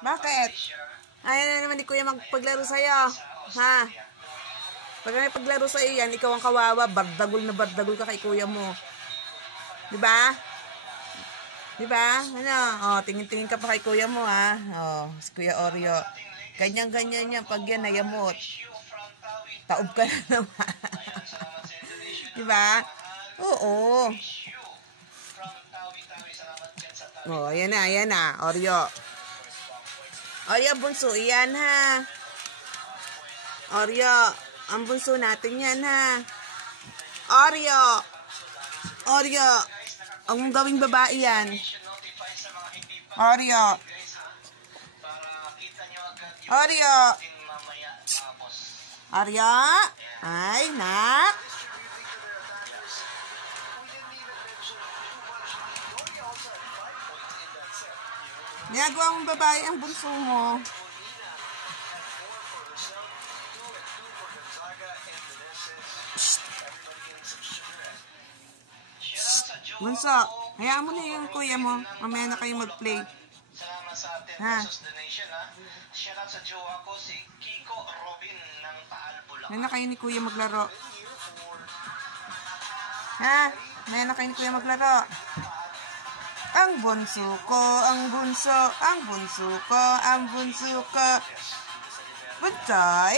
Bakit? Ayaw na naman ni Kuya magpaglaro sa'yo. Ha? Pag may paglaro sa'yo yan, ikaw ang kawawa. Bardagol na bardagol ka kay Kuya mo. Diba? Diba? Ano? Oh, tingin-tingin ka pa kay Kuya mo, ha? Oh, si Kuya Oreo. Ganyan-ganyan yan. Pag yan, nayamot. Taob ka na naman. Diba? Oo. Oh, ayan na, Oreo. Oreo, bunso, iyan, ha? Oreo, ang bunso natin yan, ha? Oreo. Oreo. Ang gawing babae yan. Oreo. Oreo. Oreo. Ay, nak. Ginagawa mong babae ang bunso mo. Bunso, hayaan mo na yung kuya mo. Mamaya na kayo mag-play. Ha? Mamaya na kayo ni kuya maglaro. Ha? Mamaya na kayo ni kuya maglaro. Ang bunso ko, ang bunso, ang bunso ko, ang bunso ko. Bantay?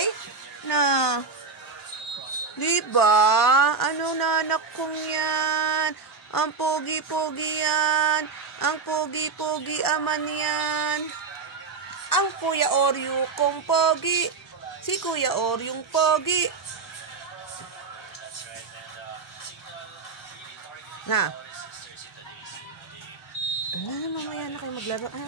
Na? Diba? Ano na anak kong yan? Ang pogi-pogi yan. Ang pogi-pogi aman yan. Ang Kuya Oreo kong pogi. Si Kuya Oreo yung pogi. Na? Mamaya na kayo maglaro, ha?